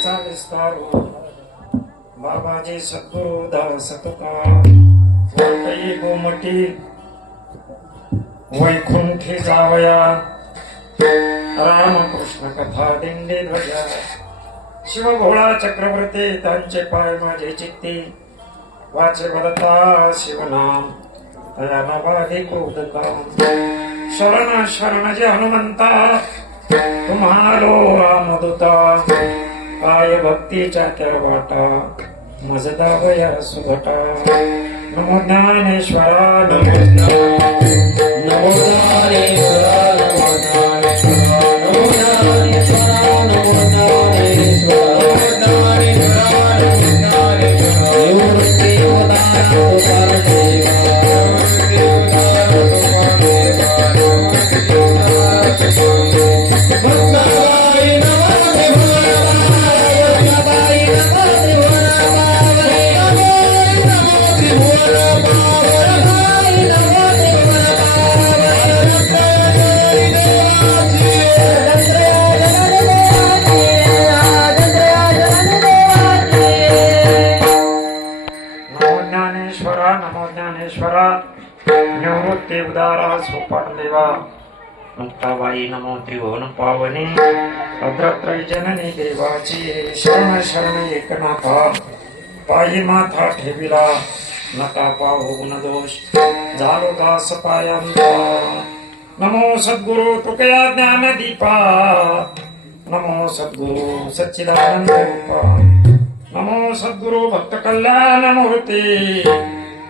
कथेचा विस्तार बाबाजी सद्गुरु दास तुका वरकई गोमटी वैकुंठी जावया रामकृष्ण कथा दिंडे ध्वजा शिव भोळा चक्रवर्ती त्यांचे पाय माझे चित्ती वाचे वदता शिवनाम तया नवादे क्रोधका शरण शरण जे हनुमंता तुम्हारो रामदूता काय भक्तीच्या वाटा मजदावया सुघटा नमो ज्ञानेश्वरा नमो नमो ज्ञानेश्वरा नमो ज्ञानेश्वरा नमो ज्ञानेश्वरा नमो निवृत्ती उदारा सोपान देवा मुक्ताबाई नमो त्रिभुवन पावनी अग्रत्रय जननी देवाची शरण शरण एकनाथा पायी माथा ठेविला नका पाहू गुणदोष झालो दास पायांचा नमो सद्गुरु तुकया ज्ञान दीपा नमो सद्गुरु सच्चिदानंद रूपा नमो सद्गुरु भक्त कल्याण मूर्ती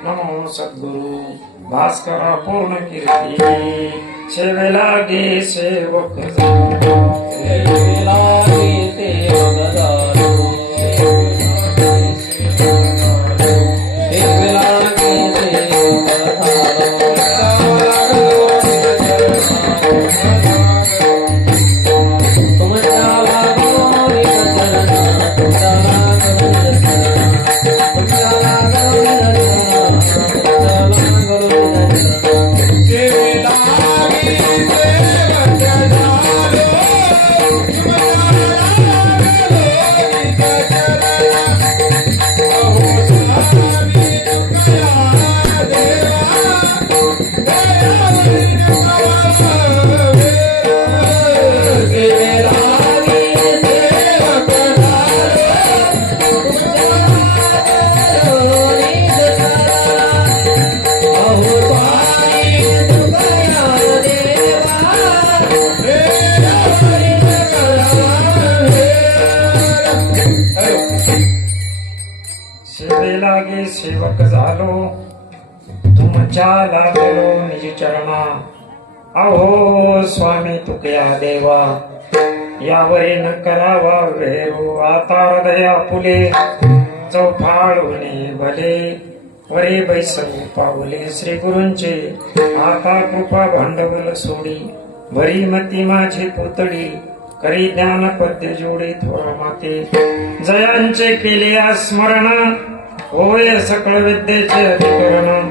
नमो सद्गुरु भास्कर पूर्ण कीर्ती सेवेला गे सेवक सेवेला गे सेवक सेवेलागे सेवक झालो तुमच्या लागलो निज चरणा अहो स्वामी तुकया देवा यावरी न करावा वेरू आता हृदया फुले चौफाळूने भले वरे बैसू पावले श्री गुरूंचे आता कृपा भांडवल सोडी भरी मती माझी पुतळी करी ज्ञान पद्य जोडी थोरा माते जयांचे केले स्मरण होय सकळ विद्येचे अधिकरण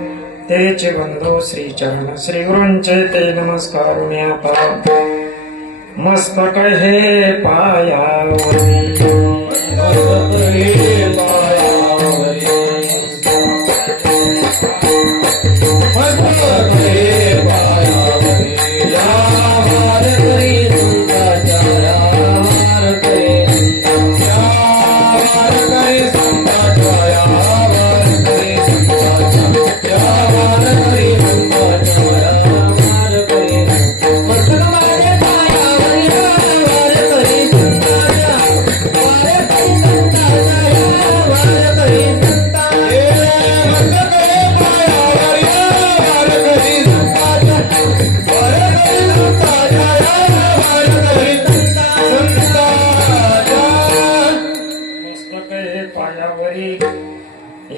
तेचे बंधू श्री चरण श्री गुरूंचे ते नमस्कार आता मस्तक हे पायावरी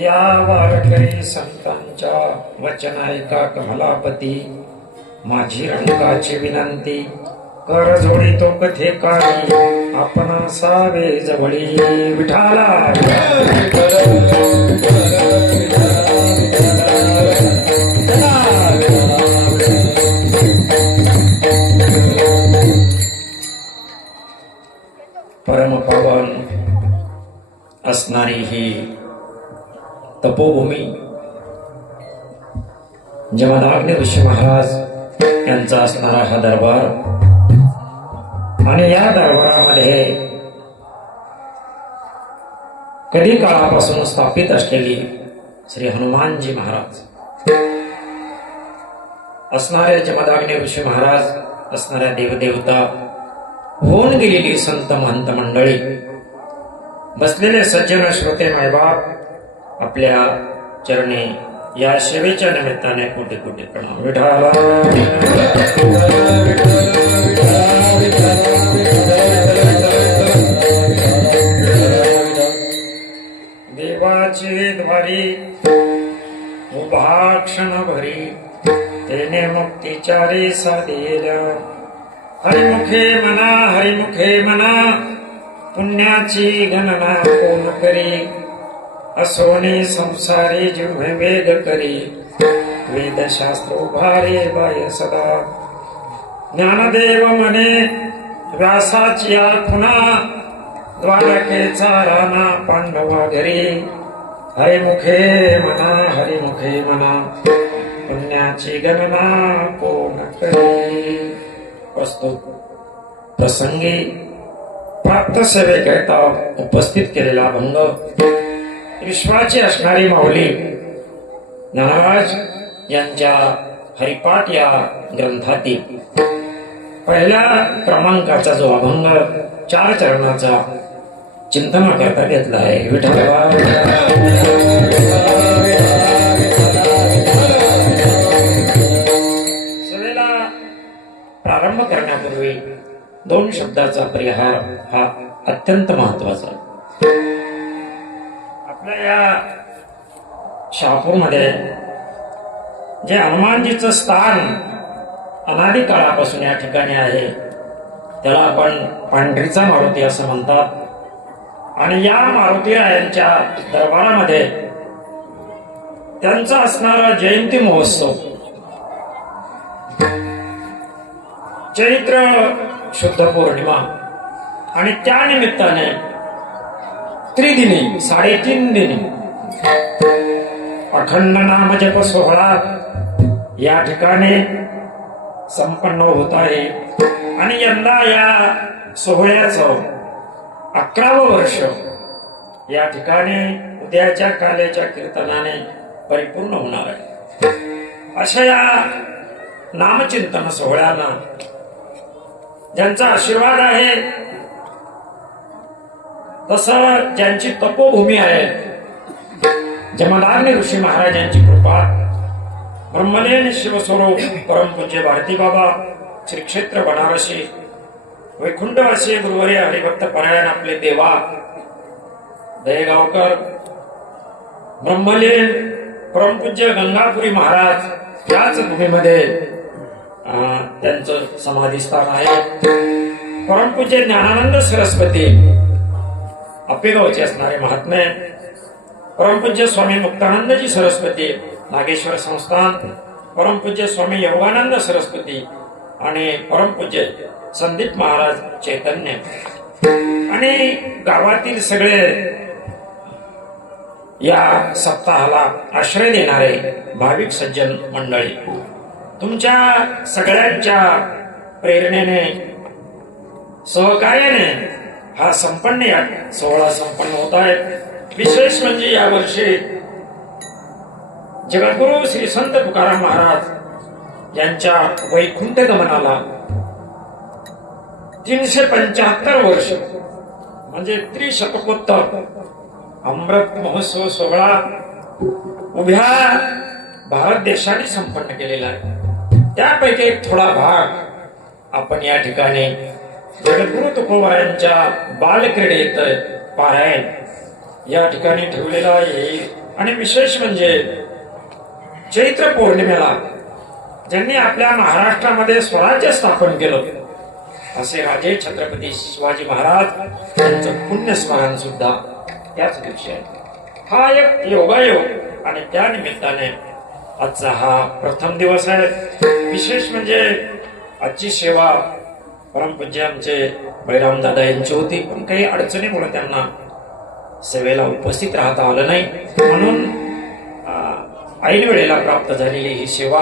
या वारकरी संतांच्या वचन ऐका कमलापती माझी रंगाची विनंती कर जोडी तो कथे काळी आपण सावे जवळी विठाला परम पावन असणारी ही तपोभूमी जमदग्नी ऋषी महाराज यांचा असणारा हा दरबार आणि या दरबारामध्ये कधी काळापासून स्थापित असलेली श्री हनुमानजी महाराज असणारे जमदग्नी ऋषी महाराज असणाऱ्या देवदेवता होऊन गेलेली संत महंत मंडळी बसलेले सज्जन श्रोते मायबाप आपल्या चरणी या सेवेच्या निमित्ताने कोटी कोटी प्रणाम. विठाला देवाची द्वारी उभा क्षण भरी तेने मुक्तिचारी साधेल. हरिमुखे मना पुण्याची गणना कोण करी. असोने संसारी जिव्हे वेग करी. वेदशास्त्र उभारे बाय सदा. ज्ञानदेव म्हणे व्यासाची खुणा द्वारकेचा राणा पांडवा घरी. हरिमुखे मना पुण्याची गणना कोण करी. प्रस्तुत प्रसंगी प्राप्त सेवेकरिता उपस्थित केलेला भंग विश्वाची असणारी माऊली ज्ञानराज यांच्या हरिपाठ या ग्रंथातील पहिल्या क्रमांकाचा जो अभंग 4 चरणाचा चिंतन करता घेतला आहे. विठ्ठला सेवेला प्रारंभ करण्यापूर्वी 2 शब्दाचा परिहार हा अत्यंत महत्वाचा आहे. आपल्या या शहापूरमध्ये जे हनुमानजीचं स्थान अनादी काळापासून या ठिकाणी आहे त्याला आपण पांढरीचा मारुती असं म्हणतात. आणि या मारुतीरायांच्या दरबारामध्ये त्यांचा असणारा जयंती महोत्सव चैत्र शुद्ध पौर्णिमा आणि त्या निमित्ताने त्रिदिनी 3.5 दिनी अखंड नाम जप सोहळा या ठिकाणी संपन्न होत आहे. आणि यंदा या सोहळ्याचं 11वं वर्ष या ठिकाणी उद्याच्या कालेच्या कीर्तनाने परिपूर्ण होणार आहे. अशा या नामचिंतन सोहळ्यानं ज्यांचा आशीर्वाद आहे तसं ज्यांची तपोभूमी आहे जमदग्नी ऋषी महाराजांची कृपा ब्रह्मलीन शिवस्वरूप परमपूज्य भारती बाबा श्री क्षेत्र बनारसी वैकुंठवासी गुरुवर्य हरिभक्त परायण आपले देवा दयेगावकर ब्रह्मलीन परमपूज्य गंगापुरी महाराज याच भूमीमध्ये त्यांचं समाधीस्थान आहे. परमपूज्य ज्ञानानंद सरस्वती अप्पेगावचे असणारे महात्मे परमपूज्य स्वामी मुक्तानंदजी सरस्वती नागेश्वर संस्थान परमपूज्य स्वामी योगानंद सरस्वती आणि परमपूज्य संदीप महाराज चैतन्य आणि गावातील सगळे या सप्ताहाला आश्रय देणारे भाविक सज्जन मंडळी तुमच्या सगळ्यांच्या प्रेरणेने सहकार्याने हा संपन्न या सोहळा संपन्न होत आहे. विशेष म्हणजे यावर्षी जगद्गुरु श्री संत तुकाराम महाराज यांच्या वैकुंठ गमनाला 375 वर्ष म्हणजे त्रिशतकोत्तर अमृत महोत्सव सोहळा उभ्या भारत देशाने संपन्न केलेला आहे. त्यापैकी एक थोडा भाग आपण या ठिकाणी जगद्गुरु तुकोबारायांच्या बालक्रीडेत पारायण या ठिकाणी ठेवलेला आहे. आणि विशेष म्हणजे चैत्र पौर्णिमेला ज्यांनी आपल्या महाराष्ट्रामध्ये स्वराज्य स्थापन केलं असे राजे छत्रपती शिवाजी महाराज यांचं पुण्यस्मरण सुद्धा त्याच दिवशी आहे. हा एक योगायोग आणि त्या निमित्ताने आजचा हा प्रथम दिवस आहे. विशेष म्हणजे आजची सेवा परमपूज्य आमचे बैराम दादा यांची होती पण काही अडचणीमुळे त्यांना सेवेला उपस्थित राहता आलं नाही, म्हणून ऐन वेळेला प्राप्त झालेली ही सेवा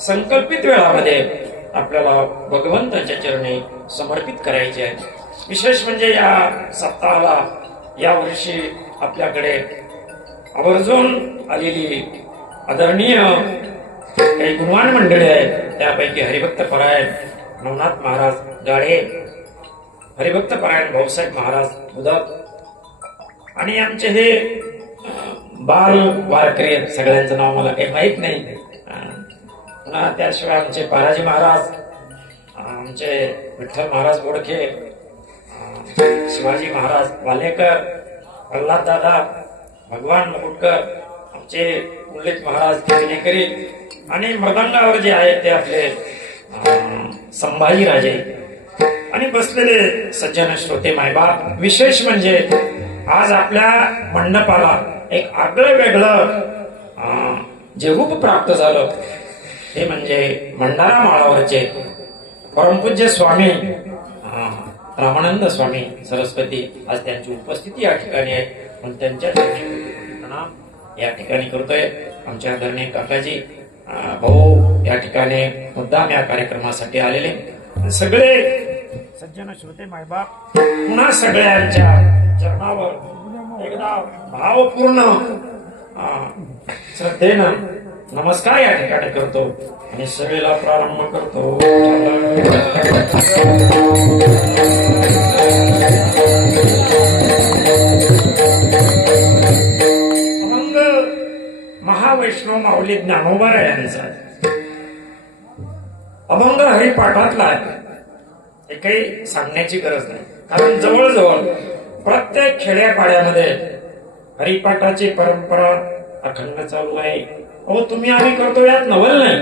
संकल्पित वेळामध्ये आपल्याला भगवंताच्या चरणी समर्पित करायची आहे. विशेष म्हणजे या सप्ताहाला या वर्षी आपल्याकडे आवर्जून आलेली आदरणीय काही गुणवान मंडळी आहेत. त्यापैकी हरिभक्त परायण नवनाथ महाराज गाडे, हरिभक्त परायण भाऊसाहेब महाराज उदक आणि आमचे हे बाल वारकरी, सगळ्यांचं नाव मला काही माहित नाही. त्याशिवाय आमचे पाराजी महाराज, आमचे विठ्ठल महाराज बोडखे, शिवाजी महाराज वालेकर, प्रल्हाद दादा, भगवान मुकुटकर, आमचे उल्लेख महाराज किनेकरी आणि मृदंगावर जे आहेत ते आपले संभाजी राजे आणि बसलेले सज्जन श्रोते मायबाप. विशेष म्हणजे आज आपल्या मंडपाला एक आगळं वेगळं जे रूप प्राप्त झालं हे म्हणजे भंडारा माळावरचे परमपूज्य स्वामी रामानंद स्वामी सरस्वती. आज त्यांची उपस्थिती या ठिकाणी आहे, पण त्यांच्या प्रणाम या ठिकाणी करतोय. आमच्या आदरणीय काकाजी भाऊ या ठिकाणी मुद्दाम या कार्यक्रमासाठी आलेले सगळे सज्जन श्रोते मायबाप पुन्हा सगळ्यांच्या चरणावर एकदा भावपूर्ण श्रद्धेनं नमस्कार या ठिकाणी करतो आणि सगळेला प्रारंभ करतो. अभंग महावैष्णव माऊली ज्ञानोबा यांचा अभंग हरिपाठातला आहे. हे काही सांगण्याची गरज नाही, कारण जवळजवळ प्रत्येक खेड्यापाड्यामध्ये हरिपाठाची परंपरा अखंड चालू आहे. हो, तुम्ही आम्ही करतो यात नवल नाही,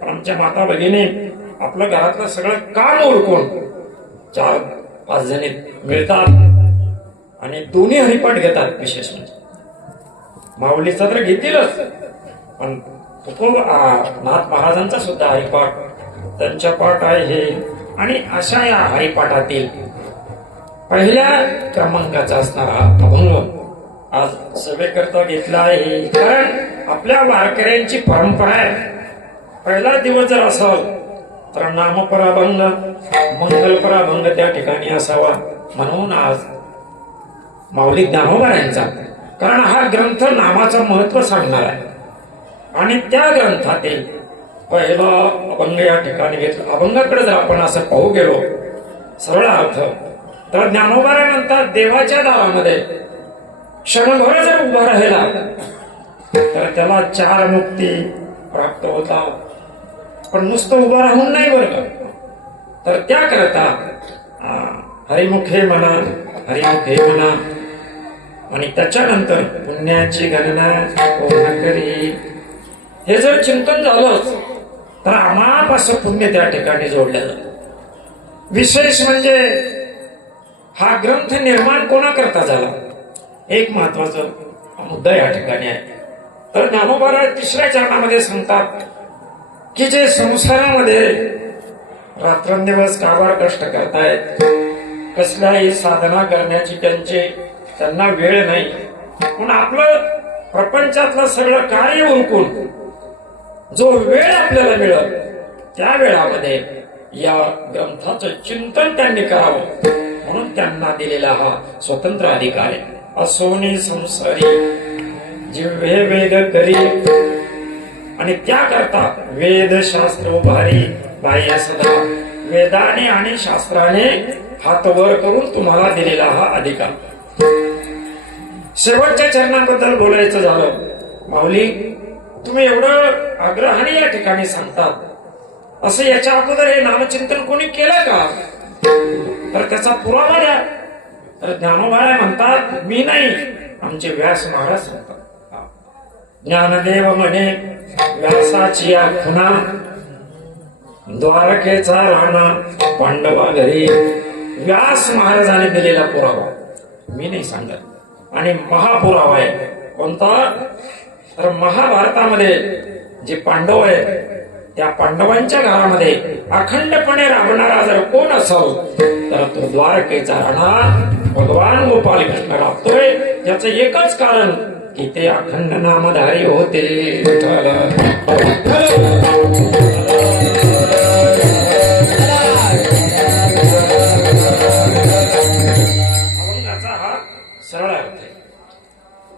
पण आमच्या माता भगिनी आपलं घरातलं सगळं काम ओळखून 4-5 जणी मिळतात आणि दोन्ही हरिपाठ घेतात. विशेष म्हणजे माऊलीचा तर घेतीलच, पण नाथ महाराजांचा सुद्धा हरिपाठ त्यांच्या पाठ आहे हे. आणि अशा या हरिपाठातील पहिल्या क्रमांकाचा असणारा अभंग आज सभेकरता घेतला आहे, कारण आपल्या वारकऱ्यांची परंपरा आहे. पहिला दिवस जर असाल तर नामपराभंग, मंगलपराभंग त्या ठिकाणी असावा, म्हणून आज माऊली ज्ञानोबा यांचा, कारण हा ग्रंथ नामाचं महत्व सांगणार आहे आणि त्या ग्रंथातील पहिला अभंग या ठिकाणी घेतला. अभंगाकडे जर आपण असं पाहू गेलो सरळ अर्थ, तर ज्ञानोबा म्हणतात देवाच्या दारामध्ये क्षणभर जर उभा राहिला तर त्याला 4 मुक्ती प्राप्त होतात. पण नुसतं उभा राहून नाही बरं का, तर त्याकरता हरिमुखे म्हणा, हरिमुखे म्हणा आणि त्याच्यानंतर पुण्याची गणना पूर्ण करी, हे जर चिंतन झालंच तर आम्हाला असं पुण्य त्या ठिकाणी जोडलं जातं. विशेष म्हणजे हा ग्रंथ निर्माण कोणाकरता झाला, एक महत्वाचा मुद्दा या ठिकाणी आहे. तर ज्ञानोबा 3ऱ्या चरणामध्ये सांगतात की जे संसारामध्ये रात्रंदिवस काबाड कष्ट करतायत, कसल्याही साधना करण्याची त्यांना वेळ नाही, पण आपलं प्रपंचातलं सगळं कार्य उरकून जो वेळ आपल्याला मिळत त्या वेळामध्ये या ग्रंथाचं चिंतन त्यांनी करावं, म्हणून त्यांना दिलेला हा स्वतंत्र अधिकार आहे. असोनी संसारी जिव्हे वेद करी, आणि त्याकरता वेद शास्त्र उभारी बाह्य सदा, वेदाने आणि शास्त्राने हात वर करून तुम्हाला दिलेला हा अधिकार. शेवटच्या चरणाबद्दल बोलायचं झालं, माऊली तुम्ही एवढं आग्रहाने या ठिकाणी सांगतात, असं याच्या अगोदर हे नामचिंतन कोणी केलं का, तर त्याचा पुरावा द्या. तर ज्ञानोबा म्हणतात मी नाही, आमचे व्यास महाराज सांगतात. ज्ञानदेव म्हणे व्यासाची खुणा, द्वारकेचा राणा पांडवा घरी, व्यास महाराजाने दिलेला पुरावा मी नाही सांगत. आणि महापुरावा आहे कोणता, तर महाभारतामध्ये जे पांडव आहेत त्या पांडवांच्या घरामध्ये अखंडपणे राबणारा जर कोण असेल तर तो द्वारकेचा राणा भगवान गोपाल कृष्ण राबतोय. त्याचं एकच कारण की ते अखंड नामधारी होते. अभंगाचा हा सरळ अर्थ आहे.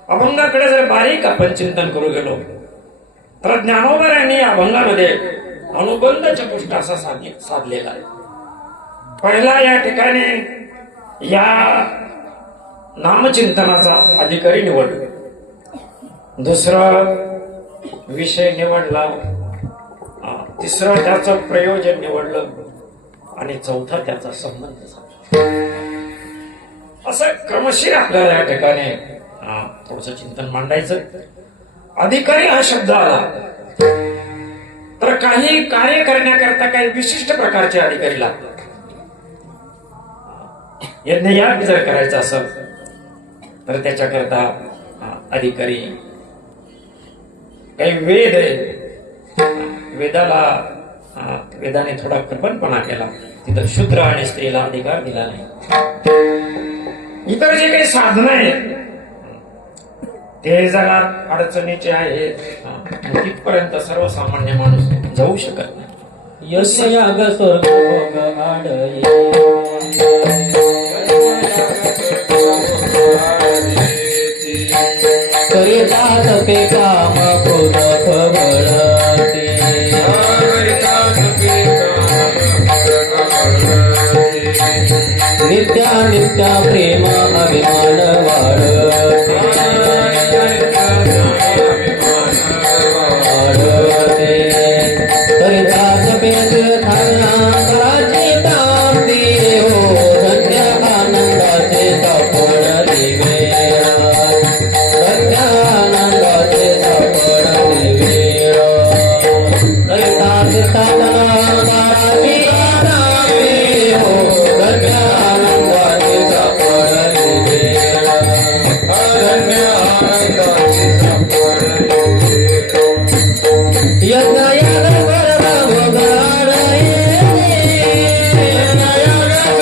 अभंगाकडे जर बारीक आपण चिंतन करू गेलो तर ज्ञानोबा यांनी अभंगामध्ये अनुबंध चतुष्ट असा साधलेला आहे. पहिला या ठिकाणी या नामचिंतनाचा अधिकारी निवडला, दुसरा विषय निवडला, तिसरं त्याचं प्रयोजन निवडलं आणि चौथा त्याचा संबंध साधला. असं क्रमशीर आपल्याला या ठिकाणी थोडस चिंतन मांडायचं. अधिकारी हा शब्द आला तर काही कार्य करण्याकरता काही विशिष्ट प्रकारचे अधिकारी लागतात. यज्ञयाग जर करायचा असेल तर त्याच्याकरता अधिकारी, काही वेद आहे, वेदाने थोडा कृपणपणा केला, तिथं शूद्र आणि स्त्रीला अधिकार दिला नाही. इतर जे काही साधनं आहेत ते जरा अडचणीचे आहेत, तिथपर्यंत सर्वसामान्य माणूस जाऊ शकत नाही. यज्ञयाग स्वर्ग भोग आडये, करिता तपे काम क्रोध खवळते, नित्या नित्या प्रेम अभिमान वाढते, करिता तपे तीर्थांना कराची तांती, हो धन्य आनंदाचे सापड दिवेरा, धन्य आनंदाचे सापड दिवेरा, करिता तीर्थांना कराची तांती, हो धन्य आनंदाचे सापड दिवेरा, धन्य आनंदाचे सापड दिवेरा. यज्ञयाग स्वर्ग भोग आडये, यज्ञयाग स्वर्ग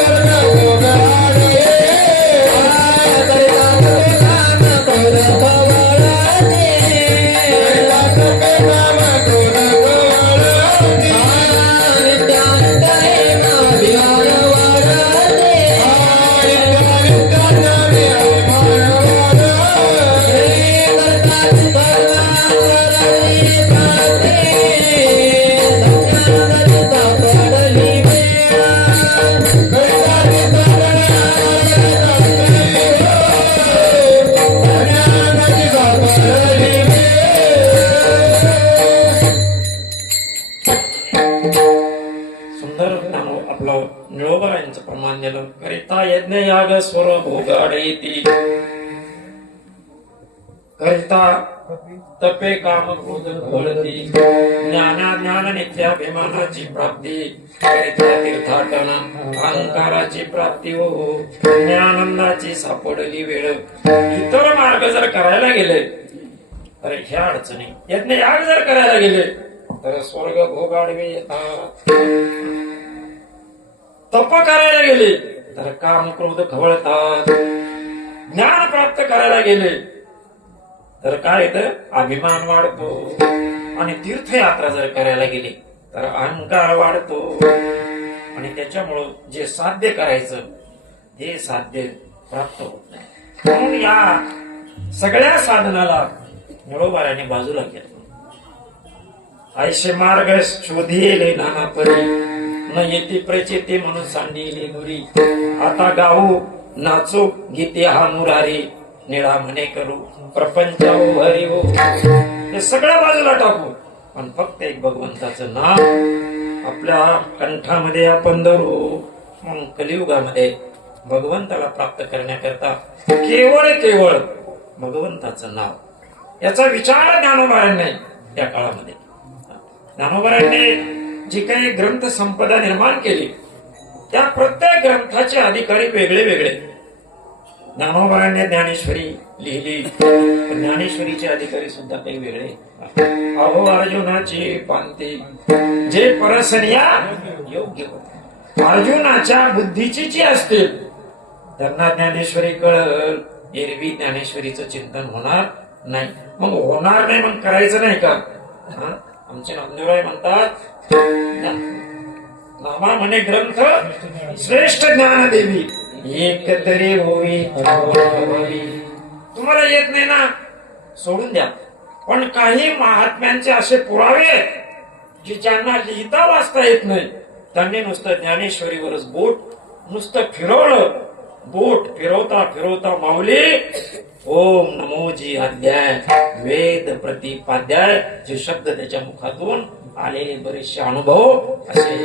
भोग आडये, करिता तपे काम क्रोध खवळते, करिता तपे काम क्रोध खवळते, नित्या नित्या प्रेम अभिमान वाढते, नित्या नित्या प्रेम अभिमान वाढते, करता सुंदर आपलं निळोबा यांचं प्रमाण दिलं. करिता यज्ञ याग स्वर भोगाडेती, करिता तपे काम क्रोध खवळती, ज्ञान नित्याभिमानाची प्राप्ती, करिता तीर्थाटना अहंकाराची प्राप्ती, हो ज्ञानंदाची सापडली वेळ. इतर मार्ग जर करायला गेले तर ह्या अडचणी, यज्ञ याग जर करायला गेले तर स्वर्ग भोग आडवे येतात, तप करायला गेले तर काम क्रोध खवळतात, ज्ञान प्राप्त करायला गेले तर काय येतं, अभिमान वाढतो, आणि तीर्थयात्रा जर करायला गेली तर अहंकार वाढतो, आणि त्याच्यामुळं जे साध्य करायचं ते साध्य प्राप्त होत नाही. म्हणून या सगळ्या साधनाला निळोबाने बाजूला घेतलं. ऐशे मार्ग शोधिले नाना परी, न येते प्रचिते म्हणून सांडिले गुरी, आता गाऊ नाचो गीते हा मुरारी, निळा म्हणे करू प्रपंच हरी हो. हे सगळं बाजूला टाकू पण फक्त एक भगवंताचं नाम आपल्या कंठामध्ये आपण धरू. मग कलियुगामध्ये भगवंताला प्राप्त करण्याकरता केवळ भगवंताचं नाव, याचा विचार ज्ञानोबांनी त्या काळामध्ये, ज्ञानोबांनी जी काही ग्रंथ संपदा निर्माण केली त्या प्रत्येक ग्रंथाचे अधिकारी वेगळे वेगळे. ज्ञानोबांनी ज्ञानेश्वरी लिहिली, ज्ञानेश्वरीचे अधिकारी सुद्धा काही वेगळे. अहो अर्जुनाची पांती जे परसनिया योग्य होते, अर्जुनाच्या बुद्धीची जी असतील त्यांना ज्ञानेश्वरी कळल, एरवी ज्ञानेश्वरीचं चिंतन होणार नाही. मग होणार नाही मग करायचं नाही का? हा? आमचे नामदेवराय म्हणतात नामा म्हणे ग्रंथ श्रेष्ठ ज्ञानदेवी एक तरी होवी होवी. तुम्हाला येत नाही ना, सोडून द्या. पण काही महात्म्यांचे असे पुरावे की ज्यांना लिहिता वाचता येत नाही, त्यांनी नुसतं ज्ञानेश्वरीवरच बोट नुसतं फिरवलं. बोट फिरवता फिरवता माऊली ओम नमोजी अध्याय वेद प्रतिपाध्याय जे शब्द त्याच्या मुखातून आलेले बरेचसे अनुभव असे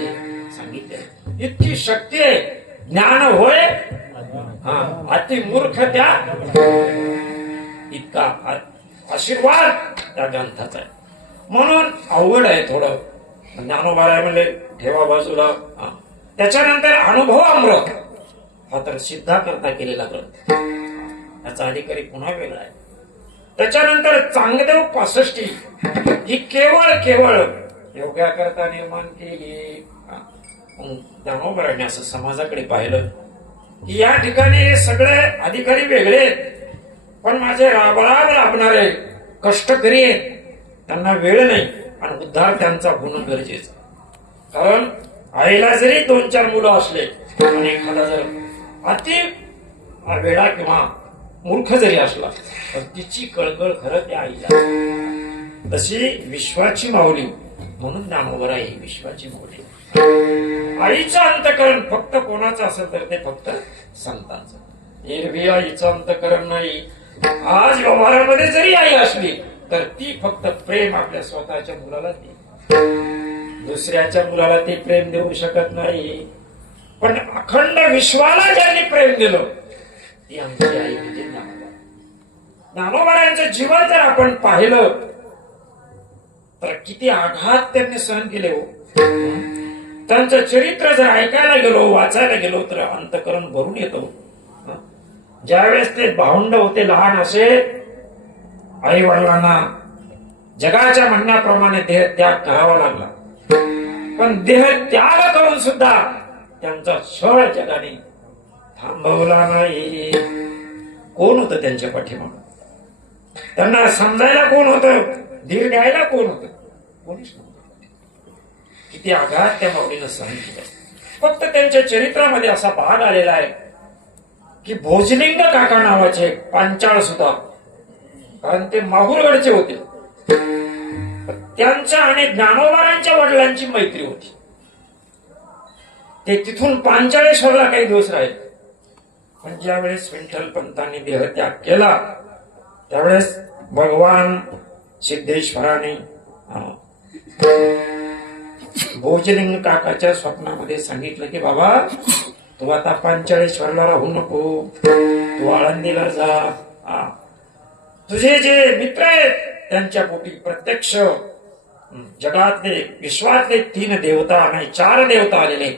सांगितले. इतकी शक्ती आहे. ज्ञान होय अति मूर्ख त्या, इतका आशीर्वाद त्या ग्रंथाचा आहे. म्हणून अवघड आहे थोडं. ज्ञानोबा म्हणले ठेवा बाजूला. त्याच्यानंतर अनुभव अमृत हा तर सिद्धा करता केलेला ग्रंथ, याचा अधिकारी पुन्हा वेगळा आहे. त्याच्यानंतर चांगदेव 65 ही केवळ योग्या करता निर्माण केली. ज्ञानोबाने असं समाजाकडे पाहिलं की या ठिकाणी हे सगळे अधिकारी वेगळे आहेत, पण माझे राबराब लाभणारे कष्टकरी आहेत, त्यांना वेळ नाही आणि उद्धार त्यांचा होणं गरजेचं. कारण आईला जरी 2-4 मुलं असले आणि एखादा जर अति वेडा किंवा मूर्ख जरी असला तर तिची कळकळ खरं त्या आईला. तशी विश्वाची माऊली म्हणून ज्ञानोबा ही विश्वाची माऊली. आईचं अंतकरण फक्त कोणाचं असेल तर ते फक्त संतांचं. एरवी आईचं अंतकरण नाही. आज व्यवहारामध्ये जरी आई असली तर ती फक्त प्रेम आपल्या स्वतःच्या मुलाला देते, दुसऱ्याच्या मुलाला ती प्रेम देऊ शकत नाही. पण अखंड विश्वाला ज्यांनी प्रेम दिलं ती आमची आई म्हणजे ज्ञानोबा. ज्ञानोबारांचं जीवन जर आपण पाहिलं तर किती आघात त्यांनी सहन केले हो. त्यांचं चरित्र जर ऐकायला गेलो वाचायला गेलो तर अंतकरण भरून येतो. ज्यावेळेस ते भावंड होते लहान असे, आई वडिलांना जगाच्या म्हणण्याप्रमाणे देह त्याग करावा लागला, पण देह त्याग करून सुद्धा त्यांचा छळ जगाने थांबवला नाही. कोण होतं त्यांच्या पाठीमागे? त्यांना समजायला कोण होतं? धीर द्यायला कोण होतं? कोणीच नव्हतं. किती आघात त्या माऊलीनं सहन केला. फक्त त्यांच्या चरित्रामध्ये असा भाग आलेला आहे की भोजलिंग काका नावाचे पांचाळ सुद्धा, कारण ते माहुरगडचे होते, त्यांच्या आणि ज्ञानोबारांच्या वडिलांची मैत्री होती. ते तिथून पांचाळेश्वरला काही दिवस राहिले. पण ज्यावेळेस विठ्ठल पंतांनी देहत्याग केला त्यावेळेस भगवान सिद्धेश्वराने भोजलिंग काकाच्या स्वप्नामध्ये सांगितलं की बाबा तू आता पांचाळेश्वरला राहू नको, तू आळंदीला जा. तुझे जे मित्र आहेत त्यांच्या पोटी प्रत्यक्ष जगातले विश्वातले 3 देवता नाही 4 देवता आलेले,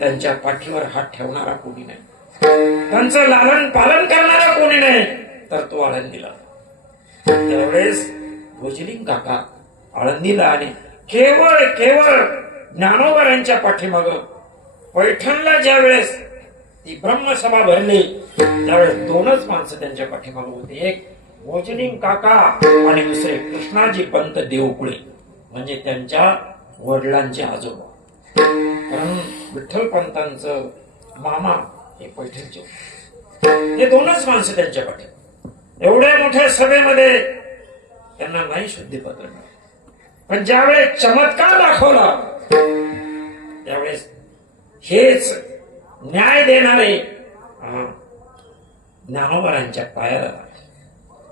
त्यांच्या पाठीवर हात ठेवणारा कोणी नाही, त्यांचं लालन पालन करणारा कोणी नाही, तर तो आळंदीला. त्यावेळेस भोजलिंग काका आळंदीला आले. केवळ ज्ञानोबारांच्या पाठीमाग पैठणला ज्या वेळेस ती ब्रह्मसभा भरली त्यावेळेस 2च माणसं त्यांच्या पाठीमागे होते. एक भोजलिंग काका आणि दुसरे कृष्णाजी पंत देवकुळे, म्हणजे त्यांच्या वडिलांचे आजोबा. कारण विठ्ठल पंतांचं मामा हे पैठणचे होते. हे 2च माणसं त्यांच्या पाठी. एवढ्या मोठ्या सभेमध्ये त्यांना नाही शुद्धीपत्र मिळालं. पण ज्यावेळेस चमत्कार दाखवला त्यावेळेस हेच न्याय देणारे ज्ञानोबारांच्या पायाला लागले.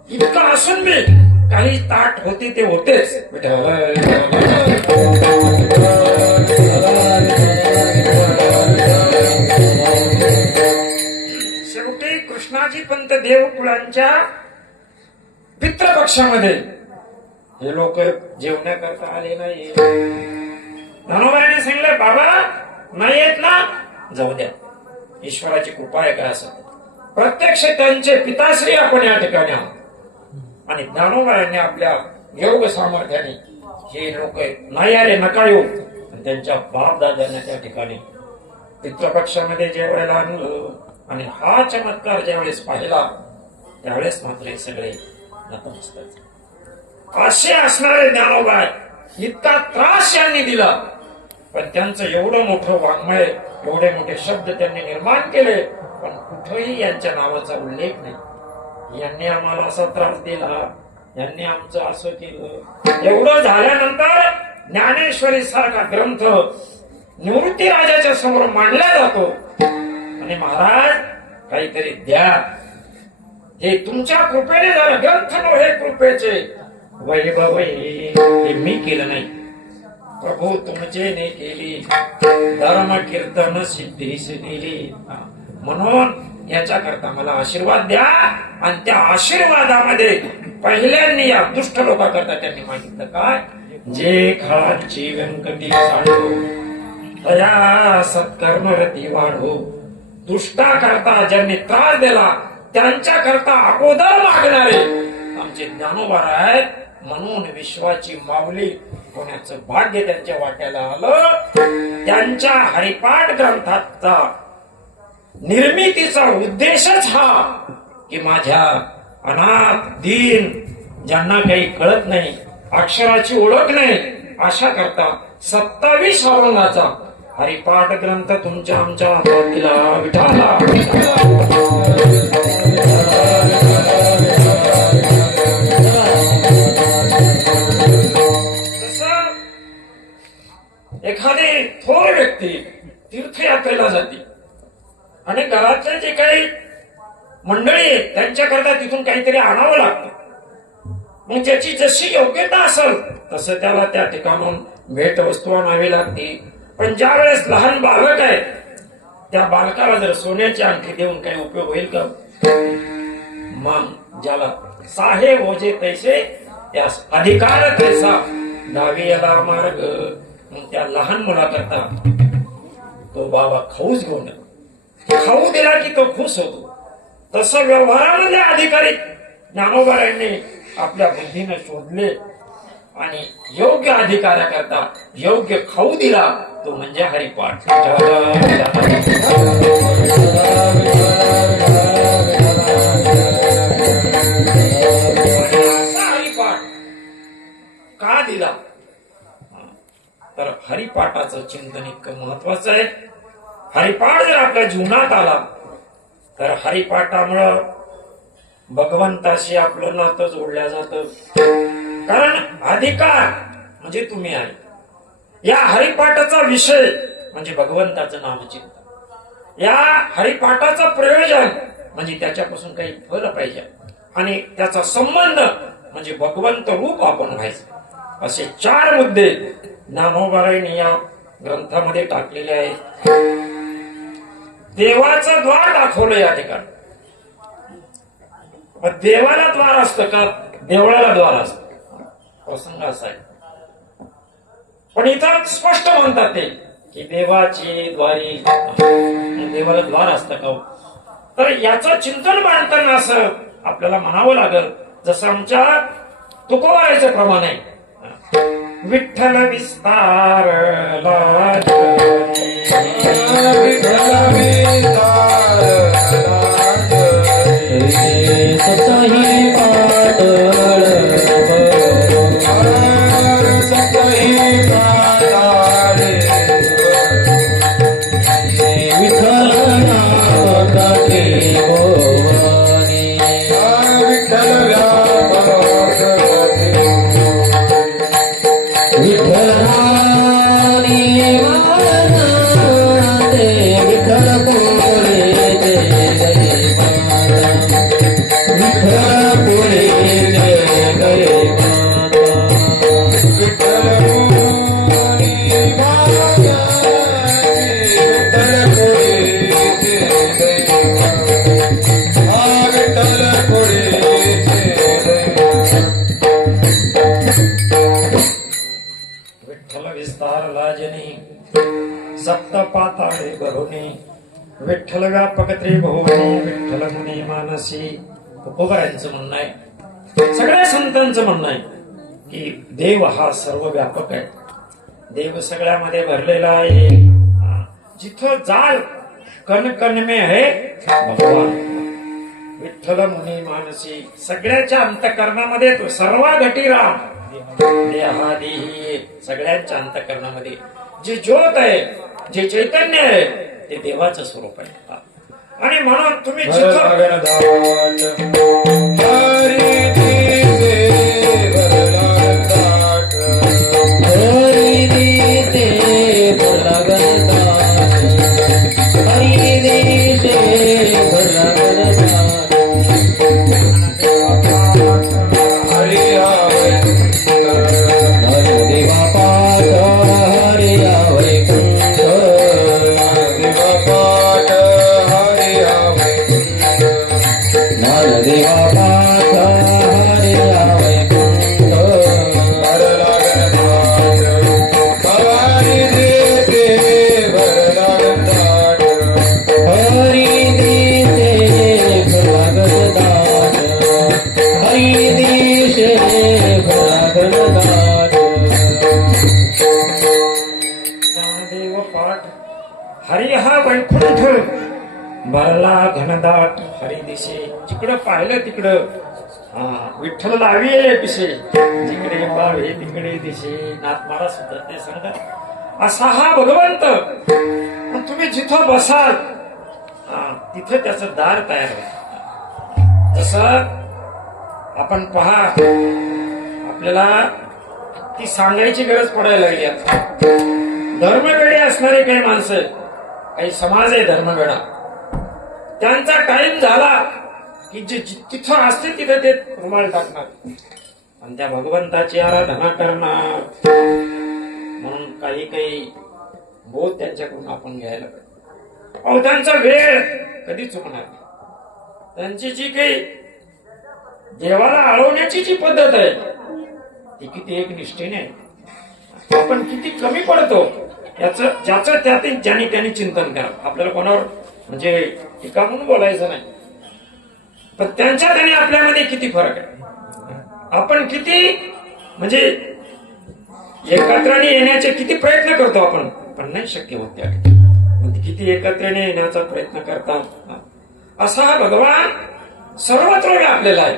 इतकं असून मी काही ताट होते ते होतेच. शेवटी कृष्णाजी पंत देवकुळांच्या पितृपक्षामध्ये हे लोक जेवण्याकरता आले नाही. ज्ञानोबाने सांगितलं बाबा नाही येत ना, जाऊ द्या, ईश्वराची कृपा आहे काय असं. प्रत्यक्ष त्यांचे पिताश्री आपण या ठिकाणी आहोत आणि ज्ञानोबायांनी आपल्या योग सामर्थ्याने हे लोक नाही आले नका येऊ, त्यांच्या बाप दादांना त्या ठिकाणी पितृपक्षामध्ये जेवायला आणलं. आणि हा चमत्कार ज्यावेळेस पाहिला त्यावेळेस मात्र हे सगळे नतमस्तक असे असणारे ज्ञानोबा इतका त्रास यांनी दिला, पण त्यांचं एवढं मोठं वाङ्मय, एवढे मोठे शब्द त्यांनी निर्माण केले, पण कुठेही यांच्या नावाचा उल्लेख नाही. यांनी आम्हाला असा त्रास दिला, यांनी आमचं असं केलं. एवढं झाल्यानंतर ज्ञानेश्वरी सारखा ग्रंथ निवृत्ती राजाच्या समोर मांडला जातो आणि महाराज काहीतरी द्या, हे तुमच्या कृपेने झालं. ग्रंथ नव्हे कृपेचे वैभव हे मी केलं नाही, प्रभू तुमचे ने केली, धर्म कीर्तन सिद्धीस दिली. म्हणून याच्याकरता मला आशीर्वाद द्या. आणि त्या आशीर्वादामध्ये पहिल्यांनी या दुष्ट लोकांकरता त्यांनी मागितलं काय, जे खाची व्यंकटी साडो तया सत्कर्मरती वाढो. दुष्टा करता ज्यांनी त्रास दिला त्यांच्याकरता अगोदर मागणारे आमचे ज्ञानोबा आहेत. म्हणून विश्वाची माऊली होण्याचं भाग्य त्यांच्या वाट्याला आलं. त्यांच्या हरिपाठ ग्रंथाचा निर्मितीचा उद्देशच हा की माझ्या अनाथ दीन ज्यांना काही कळत नाही, अक्षराची ओळख नाही, अशा करता 27 अभंगाचा हरिपाठ ग्रंथ तुमच्या आमच्या हातात दिला. विठाला एखादी थोर व्यक्ती तीर्थयात्रेला जाते आणि घरातले जे काही मंडळी आहेत त्यांच्याकरता तिथून काहीतरी आणावं लागतं. मग ज्याची जशी योग्यता असेल तसं त्याला त्या ठिकाणून भेट वस्तू आणावी लागते. पण ज्या वेळेस लहान बालक आहे त्या बालकाला जर सोन्याची अंगठी देऊन काही उपयोग होईल का? मग ज्याला साहेब ओझे तैसे त्यास अधिकार तैसा डावी याला मार्ग. मग त्या लहान मुलाकरता तो बाबा खाऊच घेऊन खाऊ दिला की तो खुश होतो. तसं व्यवहारामध्ये अधिकारी ज्ञानोबा यांनी आपल्या बुद्धीने शोधले आणि योग्य अधिकाऱ्याकरता योग्य खाऊ दिला, तो म्हणजे हरिपाठ. हरिपाठ का दिला तर हरिपाठाचं चिंतन इतकं महत्वाचं आहे. हरिपाठ जर आपल्या जीवनात आला तर हरिपाठामुळं भगवंताशी आपलं नातं जोडलं जातं. कारण अधिकार म्हणजे तुम्ही आहे. या हरिपाठाचा विषय म्हणजे भगवंताचं नामचिंतन. या हरिपाठाचं प्रयोजन म्हणजे त्याच्यापासून काही फल पाहिजे आणि त्याचा संबंध म्हणजे भगवंत रूप आपण व्हायचं. असे 4 मुद्दे ज्ञानोबारायांनी या ग्रंथामध्ये टाकलेले आहेत. देवाचं द्वार दाखवलं या ठिकाणी. देवाला द्वार असतं का देवळाला द्वार असतं? प्रसंग असा आहे. पण इथं स्पष्ट म्हणतात ते की देवाची द्वारी, देवाला द्वार असतं का? तर याचं चिंतन मांडताना असं आपल्याला म्हणावं लागल जसं आमच्या तुकोबाराचं प्रमाण आहे. विठ्ठल विस्तारला सप्तपाताळे भरुनी विठ्ठल व्यापक त्रिभुवनी विठ्ठल मुनी मानसी. तुकोबारायांचं म्हणणं आहे, सगळ्या संतांचं म्हणणं आहे की देव हा सर्व व्यापक आहे. देव सगळ्यामध्ये भरलेला आहे. जिथं जाल कण कण में है भगवान. विठ्ठल मुनी मानसी सगळ्याच्या अंतकरणामध्ये तो सर्वा घटी राम देहादेही सगळ्यांच्या अंतकरणामध्ये जी ज्योत आहे जे चैतन्य आहे ते देवाचं स्वरूप आहे. आणि म्हणून तुम्ही जिथं ज्ञानदेव पाठ हरी हा वैकुंठ भरला घनदाट हरी दिसे जिकडं पाहिलं तिकडं विठ्ठल लावी पिसे जिकडे पावे तिकडे दिसे नाथमाळा सुद्धा ते सांगतात असा हा भगवंत. पण तुम्ही जिथं बसाल तिथं त्याचं दार तयार होईल. तसं आपण पहा आपल्याला ती सांगायची गरज पडायला लागली आता. धर्मवेडे असणारे काही माणसं काही समाज आहे धर्मवेडा त्यांचा टाइम झाला की जे तिथं असते तिथं ते रुमाल टाकणार आणि त्या भगवंताची आराधना करणार. म्हणून काही काही बोध त्यांच्याकडून आपण घ्यायला पाहिजे. अहो त्यांचा वेळ कधी चुकणार नाही. त्यांची जी काही देवाला आळवण्याची जी पद्धत आहे ती किती एक निष्ठेने आहे. आपण किती कमी पडतो ज्याचं त्यातील ज्यांनी त्यांनी चिंतन करा. आपल्याला कोणावर म्हणजे टीका म्हणून बोलायचं नाही पण त्यांच्या आणि आपल्यामध्ये किती फरक आहे. आपण किती म्हणजे एकत्राने येण्याचे किती प्रयत्न करतो आपण पण नाही शक्य होत त्या किती एकत्रेने येण्याचा प्रयत्न करतात. असा हा भगवान सर्वत्र व्यापलेला आहे.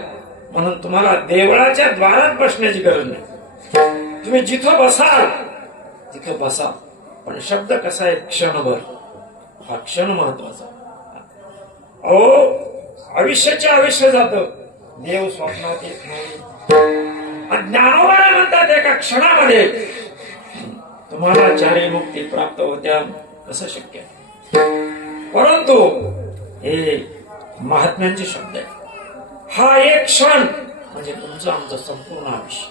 म्हणून तुम्हाला देवळाच्या द्वारात बसण्याची गरज नाही. तुम्ही जिथं बसाल तिथं बसा. पण शब्द कसा आहे क्षणभर हा क्षण महत्वाचा. अहो आयुष्याचे आयुष्य जात देव स्वप्नात येत नाही. ज्ञानोबा म्हणतात एका क्षणामध्ये तुम्हाला चारी मुक्ती प्राप्त होत्या कसं शक्य आहे. परंतु हे महात्म्यांचे शब्द आहे. हा एक क्षण म्हणजे तुमचं आमचं संपूर्ण आयुष्य.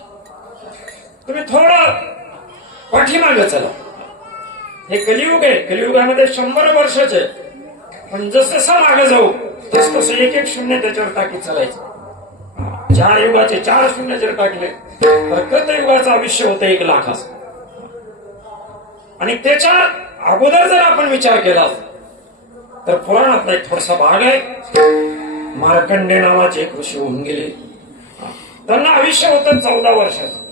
तुम्ही थोडं पाठीमागे चला. हे कलियुग आहे. कलियुगामध्ये 100 वर्षाचे पण जसं मागे जाऊ तस एक एक शून्य त्याच्यावर टाकीत चालायचं. 4 युगाचे 4 शून्य जर टाकले तर कृतयुगाचं आयुष्य होतं 1 लाखाचं. आणि त्याच्या अगोदर जर आपण विचार केला तर पुराणातला एक थोडासा भाग आहे. मार्कंडे नावाचे एक ऋषी होऊन गेले. त्यांना आयुष्य होतं 14 वर्षाचं.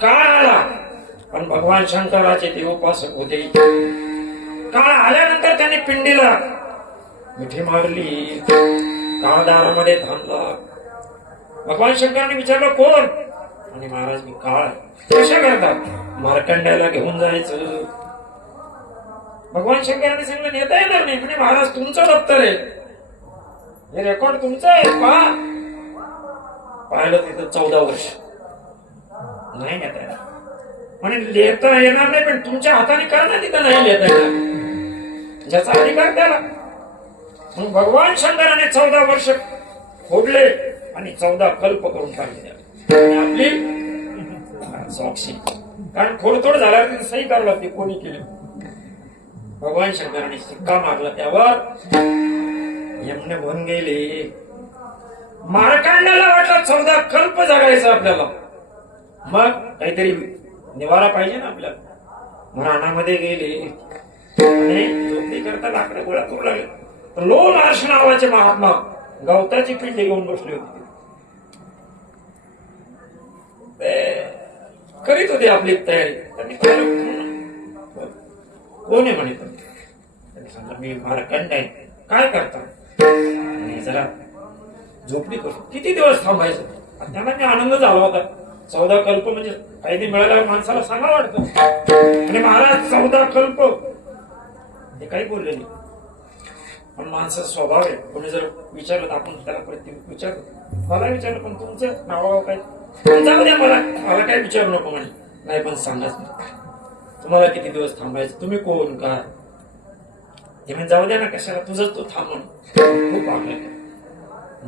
काळ आला पण भगवान शंकराचे ते उपासक होते. काळ आल्यानंतर त्यांनी पिंडीला मिठी मारली. काळ दारामध्ये थांबला. भगवान शंकरांनी विचारलं कोण आणि महाराज मी काळ. कशा करतात मार्कंड्याला घेऊन जायचं. भगवान शंकरांनी सांगितलं नेता येणार नाही. म्हणजे महाराज तुमचं दप्तर आहे हे रेकॉर्ड तुमचं आहे पहा. पाहिलं तिथं 14 वर्ष नाही नेता येणार. म्हणे लिहिता येणार नाही पण तुमच्या हाताने करा ना. तिथं नाही लिहिता येणार ज्याचा अधिकार त्याला. म्हणून भगवान शंकराने 14 वर्ष खोडले आणि 14 कल्प करून टाकले. आपली सॉक्षी कारण थोडं झाल्यावर तिथे सही करावं लागते कोणी केली. भगवान शंकराने सिक्का मारला त्यावर यमने म्हणून गेले. मार्कांडाला वाटलं 14 कल्प जगायचं आपल्याला. मग काहीतरी निवारा पाहिजे ना आपल्याला. रानामध्ये गेले आणि झोपडी करता लाकडं गोळा करू लागले. तर लोण हर्ष नावाचे महात्मा गवताची पिंडी घेऊन बसले होते. करीत होते आपली तयारी. त्यांनी पाहिलं कोण आहे म्हणे. त्यांनी सांगितलं मी मार्कंड आहे. काय करता आणि जरा झोपडी करू. किती दिवस थांबायचं. त्यांना मी आनंद झाला होता. 14 कल्प म्हणजे काहीतरी मिळाल्यावर माणसाला सांगा वाटतं. आणि महाराज 14 कल्प हे काही बोलले नाही. पण माणसाचा स्वभाव आहे. कोणी जर विचारलं तर आपण त्याला परत विचारतो. मला विचारलं पण तुमचं नाव काय. जाऊ द्या मला काय विचारू नको म्हणे. नाही पण सांगाच नाही. तुम्हाला किती दिवस थांबायचं. तुम्ही कोण काय ते म्हणजे जाऊ द्या ना कशाला तुझं तू थांब म्हणून. खूप आवडलं.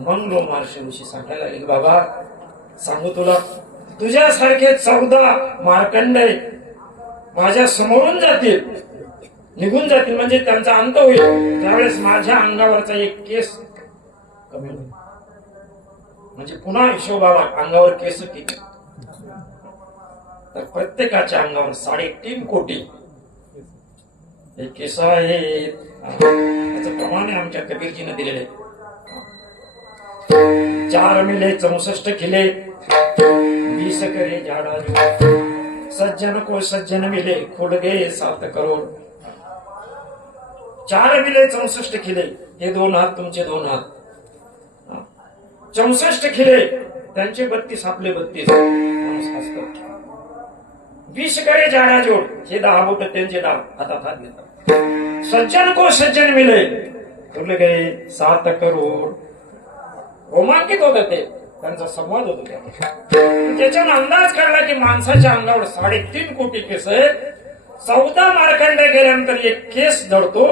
मग लो महर्षी ऋषी सांगायला लागले बाबा सांगू तुला तुझ्यासारखे 14 मार्कंड माझ्या समोरून जातील निघून जातील म्हणजे त्यांचा अंत होईल. त्यावेळेस माझ्या अंगावरचा एक केस कमी होईल. म्हणजे पुन्हा हिशोबाला अंगावर केस किती तर प्रत्येकाच्या अंगावर 3.5 कोटी हे केस आहेत. त्याचं प्रमाण आहे आमच्या कबीरजीने दिलेले. 4 मिले 64 खिले 20 करे झाडा सज्जन को सज्जन मिले खुड गए 7 करोड. 4 मिले 64 खिले हे 2 हात तुमचे 2 हात. 64 खिले त्यांचे 32 आपले 32 20 करे झाडा जोड हे 10 बोट त्यांचे 10 हातात हात घेतात. सज्जन को सज्जन मिले खुड गए 7 करोड. रोमांकित होत ते त्यांचा संवाद होतो. त्याच्यानं अंदाज काढला की माणसाच्या अंगावर 3.5 कोटी केस आहेत. 14 मार्कंड गेल्यानंतर एक केस जडतो.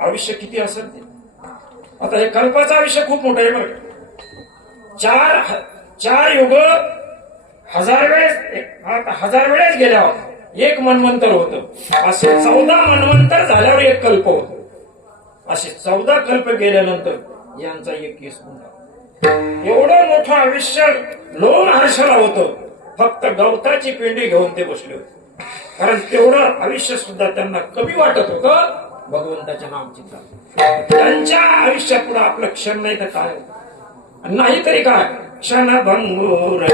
आयुष्य किती असेल ते. आता हे कल्पाचं आयुष्य खूप मोठं आहे बरं. 4 युग 1000 वेळेस 1000 वेळेस गेल्यावर एक मनवंतर होतं. असे 14 मनवंतर झाल्यावर एक कल्प होतो. असे 14 कल्प गेल्यानंतर यांचा एक केस होता. एवढं मोठं आयुष्य लोण हर्षाला होतं. फक्त गवताची पिंडी घेऊन ते बसले होते. कारण तेवढं आयुष्य सुद्धा त्यांना कमी वाटत होतं भगवंताच्या नामचिंतनात. त्यांच्या आयुष्यात पुढे आपलं क्षण नाही तर काय नाही तरी काय क्षणभंगूर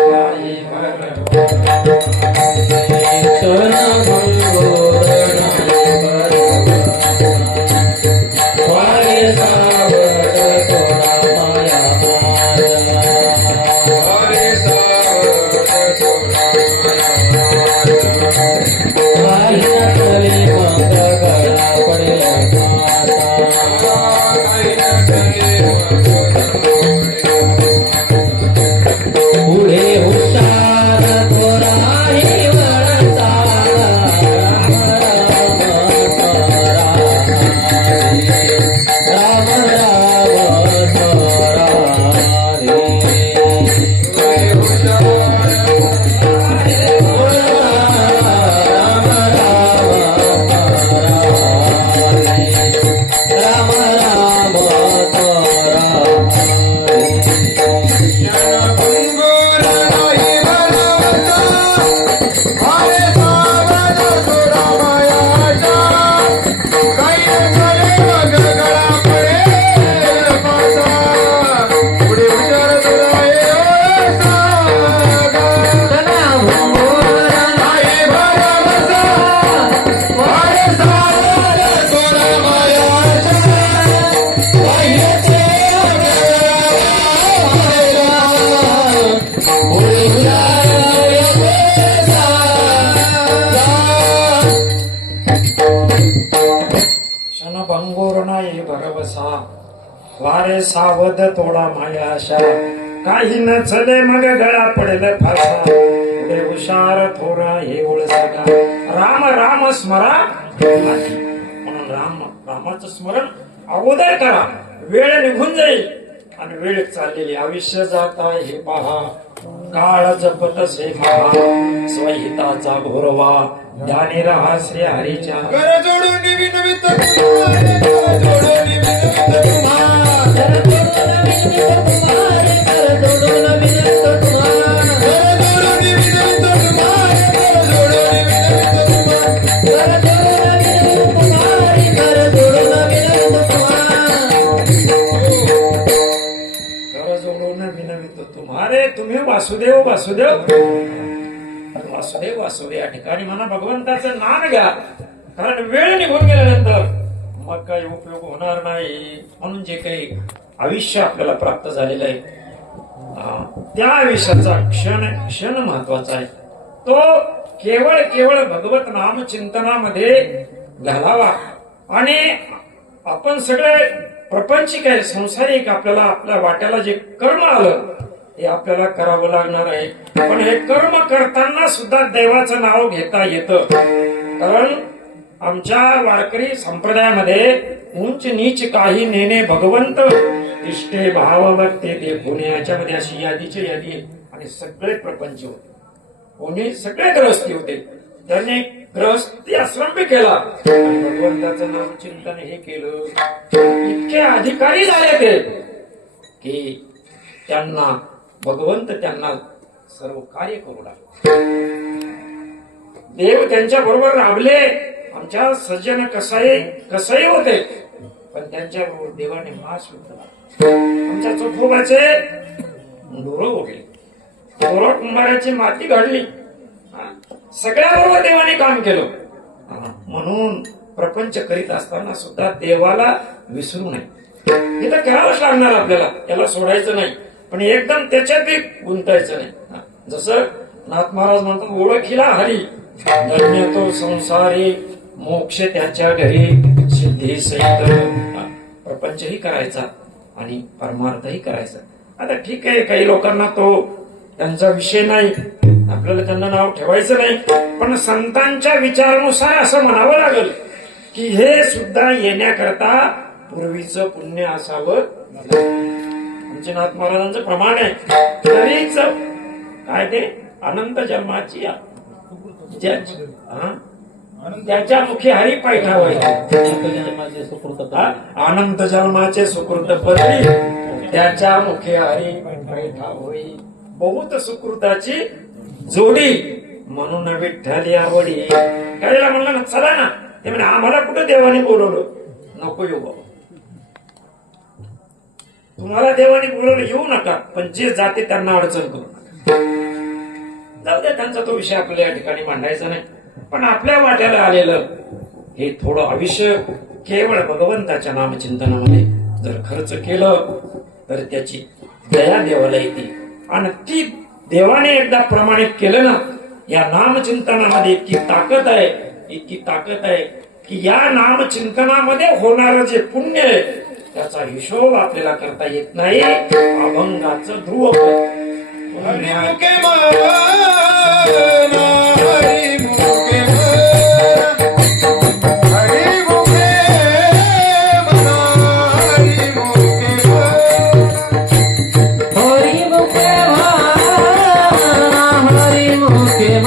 वारे सावध तोडा माया आशा काही न चले मग गळा पडेल फासा पुढे हुशार थोरा हे ओळ सगा राम राम स्मरा म्हणून रामाचं स्मरण अगोदर करा. वेळ निघून जाईल आणि वेळ चाललेली आयुष्य जात आहे हे पहा. काळ जपत से महा स्वहिताचा घोरवा ध्यानी रहा श्री हरीच्या कर जोडून विनवित तुम्हारे कर जोडून विनवित तुम्हारे कर जोडून विनवित तुम्हारे कर जोडून विनवित तुम्हारे कर जोडून विनवित तुम्हारे कर जोडून विनवित तुम्हारे तुम्ही वासुदेव वासुदेव वासुदेव वासुदेव या ठिकाणी म्हणा भगवंताचं नाम घ्या. कारण वेळ निघून गेल्यानंतर मग काही उपयोग होणार नाही. म्हणून जे काही आयुष्य आपल्याला प्राप्त झालेलं आहे त्या आयुष्याचा क्षण महत्वाचा आहे. तो केवळ केवळ भगवत नाम चिंतनामध्ये घालावा. आणि आपण सगळे प्रपंचिक आहे, संसारिक, आपल्याला आपल्या वाट्याला जे कर्म आलं हे आपल्याला करावं लागणार आहे. पण हे कर्म करताना सुद्धा देवाचं नाव घेता येतं. कारण आमच्या वारकरी संप्रदायामध्ये उंच नीच काही नेणे भगवंत इष्टे भाव बघते ते पुणे, याच्यामध्ये अशी यादीची यादी आहे. आणि सगळे प्रपंच होते, कोणी सगळे ग्रहस्थी होते. त्यांनी ग्रहस्थी आश्रम बी केला आणि भगवंताचं नाम चिंतन हे केलं. इतके अधिकारी झाले ते की त्यांना भगवंत त्यांना सर्व कार्य करू लागले. देव त्यांच्या बरोबर राबले. आमच्या सज्जन कसाई होते, पण त्यांच्या बरोबर देवाने मास विकला. आमच्या चोखोबाचे डोरं उगले, डोरा कुंभाराची माती घडली. सगळ्याबरोबर देवाने काम केलं. म्हणून प्रपंच करीत असताना सुद्धा देवाला विसरू नये. हे तर करावंच लागणार आपल्याला, त्याला सोडायचं नाही, पण एकदम त्याच्यात गुंतायचं नाही. जसं नाथ महाराज म्हणतात, ओळखीला हरी धन्य तो संसारी, मोक्ष त्याच्या घरी सिद्धी सहित. प्रपंचही करायचा आणि परमार्थही करायचा. आता ठीक आहे, काही लोकांना तो त्यांचा विषय नाही, आपल्याला त्यांना नाव ठेवायचं नाही, पण संतांच्या विचारानुसार असं म्हणावं लागेल की हे सुद्धा येण्याकरता पूर्वीचं पुण्य असावं. आमचे नाथ महाराजांचं प्रमाण आहे. तरीच काय ते अनंत जन्माची त्याच्या मुखी हरी पैठा होईल. अनंत जन्माचे सुकृत पदरी त्याच्या मुखी हरी पैठा होई. बहुत सुकृताची जोडी म्हणून विठ्ठल आवडी. त्याला म्हणलं ना चला ना, ते म्हणजे आम्हाला कुठं देवाने बोलवलं, नको येऊ बाबा, तुम्हाला देवाने बोलवलं येऊ नका, पण जे जाते त्यांना अडचण करू नका. जाऊ द्या, त्यांचा तो विषय आपल्या या ठिकाणी मांडायचा नाही. पण आपल्या वाट्याला आलेलं हे थोडं आयुष्य केवळ भगवंताच्या नामचिंतनामध्ये जर खर्च केलं तर त्याची दया देवाला येते. आणि ती देवाने एकदा प्रमाणित केलं ना, या नामचिंतनामध्ये इतकी ताकद आहे, इतकी ताकद आहे की या नामचिंतनामध्ये होणारं जे पुण्य आहे त्याचा हिशोब आपल्याला करता येत नाही. अभंगाचं ध्रुव हरिमुखे मना, हरिमुखे हरिमुखे मना, हरिमुखे हरिमुखे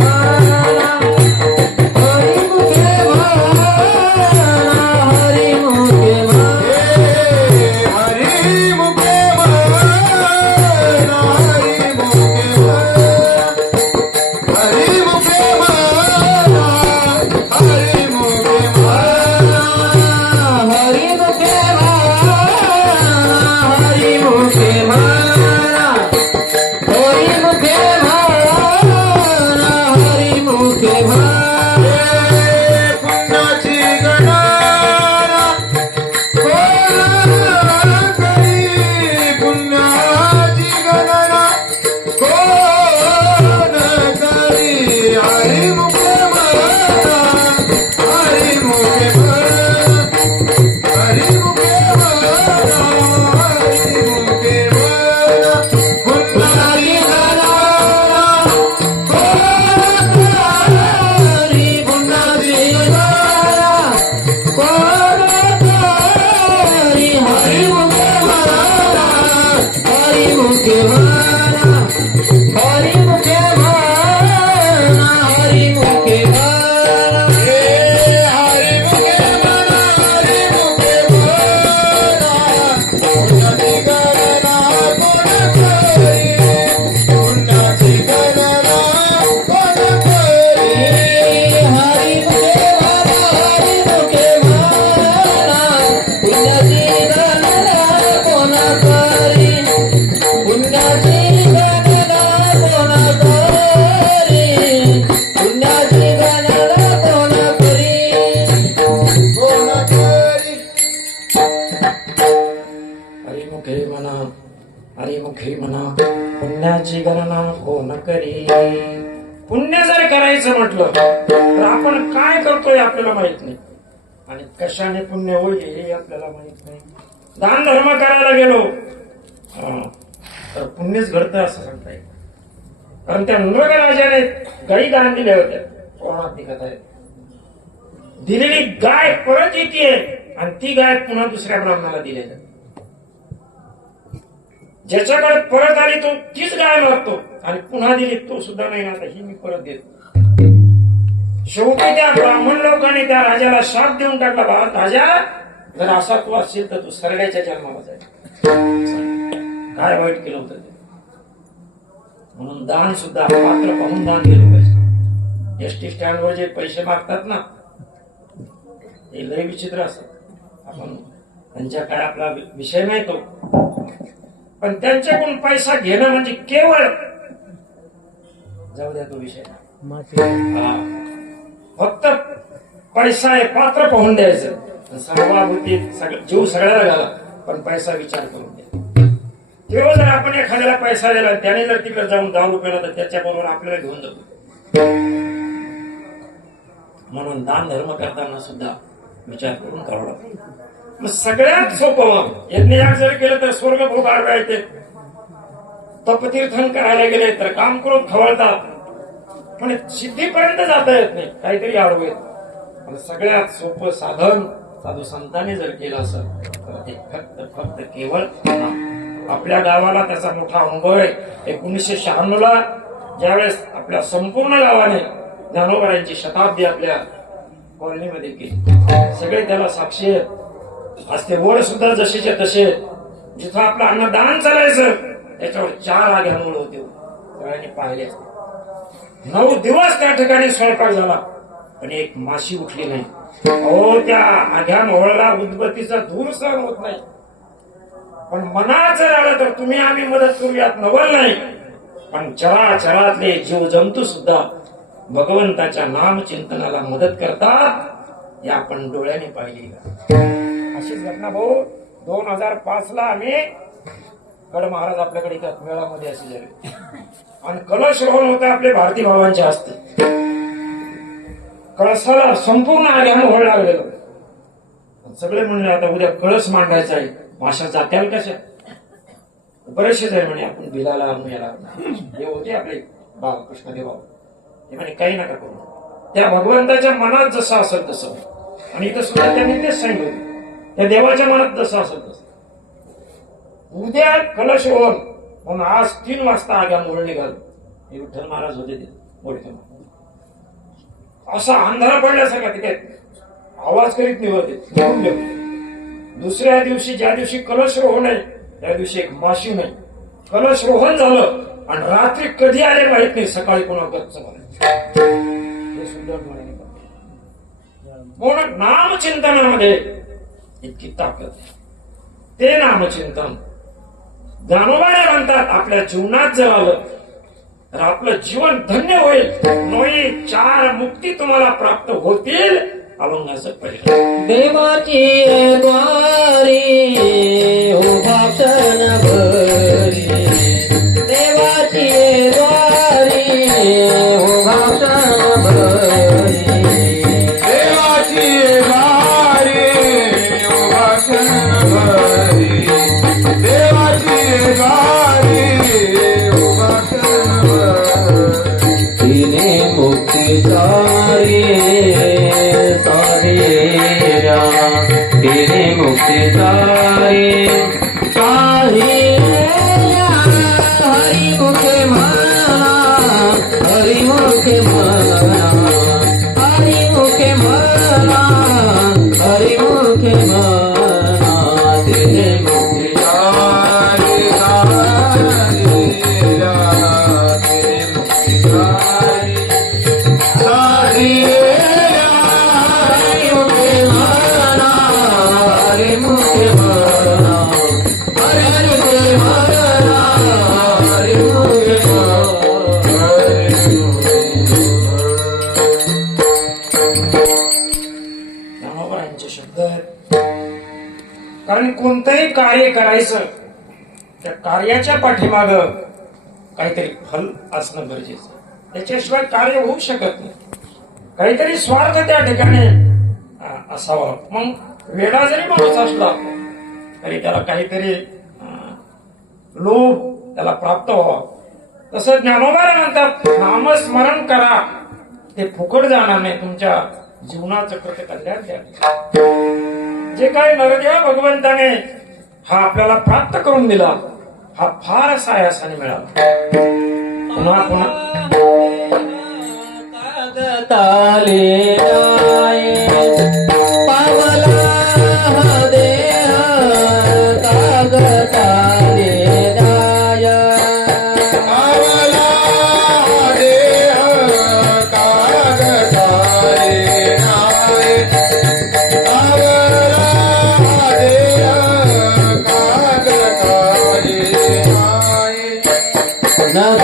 पुण्याची मुखे म्हणा अरे मुखे म्हणा पुण्याची गणना कोण करी. पुण्य जर करायचं म्हटलं तर आपण काय करतोय आपल्याला माहित नाही आणि कशाने पुण्य होईल हे आपल्याला माहित नाही. दान धर्म करायला गेलो तर पुण्यच घडतं असं सांगता येईल. कारण त्या नृगराजाने गायी दान दिल्या होत्या. पुराणात दिसत आहे दिलेली गाय परत येते आणि ती गाय पुन्हा दुसऱ्या ब्राह्मणाला दिली जाते. ज्याच्याकडे परत आली तो तीच गाय मागतो आणि पुन्हा दिली तो सुद्धा नाही आता ही मी परत देतो. शेवटी त्या ब्राह्मण लोकांनी त्या राजाला शाप देऊन टाकला बा राजा जर असा तू असेल तर तू सरड्याच्या जन्माला जाईल. काय वाईट केलं होतं ते. म्हणून दान सुद्धा पात्र पाहून दान केलं पाहिजे. एसटी स्टँडवर जे पैसे मागतात ना ते लय विचित्र असतात. आपण त्यांच्या काय आपला विषय नाही तो पण त्यांच्याकडून पैसा घेणं म्हणजे केवळ जाऊ द्या तो विषय फक्त पैसा आहे पात्र पाहून द्यायचं. सर्वाभूती जीव सगळ्याला घाला पण पैसा विचार करून द्या. तेव्हा जर आपण एखाद्याला पैसा दिला त्याने जर तिकडे जाऊन दारू पेला तर त्याच्याबरोबर आपल्याला घेऊन जातो. म्हणून दान धर्म करताना सुद्धा विचार करून करावं लागतं. मग सगळ्यात सोपं यज्ञयाग जर केलं तर स्वर्ग भोग आडवा येते. तपतीर्थन करायला गेले तर काम करून खवळतात पण सिद्धीपर्यंत जाता येत नाही काहीतरी आडवं येत. पण सगळ्यात सोपं साधन साधू संतांनी जर केलं असेल तर ते फक्त केवळ आपल्या गावाला त्याचा मोठा अनुभव आहे. 1996 ला ज्यावेळेस आपल्या संपूर्ण गावाने ज्ञानोबारांची शताब्दी आपल्या कॉलनीमध्ये केली सगळे त्याला साक्षी आहेत. आज ते वड सुद्धा जसेच्या तसे जिथं आपलं अन्नदान चालायचं त्याच्यावर 4 आग्यामुळे होते सगळ्यांनी पाहिले. 9 दिवस त्या ठिकाणी स्वयंपाक झाला पण एक माशी उठली नाही. अहो त्या आग्या मोहळला उदबत्तीचा धूर सहन होत नाही. पण मनात जर आलं तर तुम्ही आम्ही मदत करूयात नवल नाही. पण चराचरातले जीव जंतू सुद्धा भगवंताच्या नामचिंतनाला मदत करतात हे आपण डोळ्याने पाहिली. अशीच घटना भाऊ 2005 ला आम्ही गड महाराज आपल्याकडे येतात मेळामध्ये असे झाले आणि कलश रोहन होते आपले भारती भावांच्या हस्ते. कळसाला संपूर्ण आग्यानं होळ लागलेलं. सगळे म्हणले आता उद्या कळस मांडायचा आहे. माशा जात्याल कशा बरेचसे जाईल म्हणे आपण भिलाला याला हे होते आपले बाळ कृष्णदेव ते म्हणे काही नका करू. त्या भगवंताच्या मनात जसं असेल तसं आणि इथं सुद्धा त्यांनी तेच सांगितलं त्या देवाच्या मनात जसं असेल तसं. उद्या कलश होऊन म्हणून आज 3 वाजता आग्या मोहळ निघाल. हे विठ्ठल महाराज होते ते मोठे असा अंधार पडल्यासारखा ते काय आवाज करीत निघते. दुसऱ्या दिवशी ज्या दिवशी कलश रोहन आहे त्या दिवशी एक माशी नाही. कलश रोहन झालं आणि रात्री कधी आले माहित नाही. सकाळी कोणा गच्च हे सुंदर म्हणून नामचिंतनामध्ये इतकी ताकद ते नामचिंतन ज्ञानोबाने म्हणतात आपल्या जीवनात जर आलं तर आपलं जीवन धन्य होईल. नोई 4 मुक्ती तुम्हाला प्राप्त होतील. अभंगाचं पहिलं देवाची द्वारी उभा क्षण भरी. देवाची द्वारी उभा क्षण भरी. देवाची द्वारी उभा क्षण भरी. देवाची द्वारी उभा क्षण भरी. तिने मुक्तीचारी सारेरा. तिने मुक्तीचारी सारेरा. हरिमुखे म्हणा हरिमुखे म्हणा हरिमुखे म्हणा हरिमुखे म्हणा. तिने मुक्तीचारी सारेरा. तिने मुक्तीचारी सारेरा. हरिमुखे म्हणा हरिमुखे म्हणा हरिमुखे म्हणा हरिमुखे ज्ञानोबांचे शब्द आहेत. कारण कोणतंही कार्य करायचं त्या कार्याच्या पाठीमाग काहीतरी फल असणं गरजेचं आहे. त्याच्याशिवाय कार्य होऊ शकत नाही. काहीतरी स्वार्थ त्या ठिकाणी असावा. मग वेडा जरी माणूस असला तरी त्याला काहीतरी लोभ त्याला प्राप्त व्हावा. तसं ज्ञानोबा म्हणतात नामस्मरण करा, ते फुकट जाणार नाही, तुमच्या जीवनाचं कृत कल्याण द्या. जे काही नरदेव भगवंताने हा आपल्याला प्राप्त करून दिला, हा फार सायासाने मिळाला. पुन्हा पुन्हा ताले जाये पावला हा देह कागताले जाय पावला देह कागदारे नाय. पावला देह कागदारे नाय. न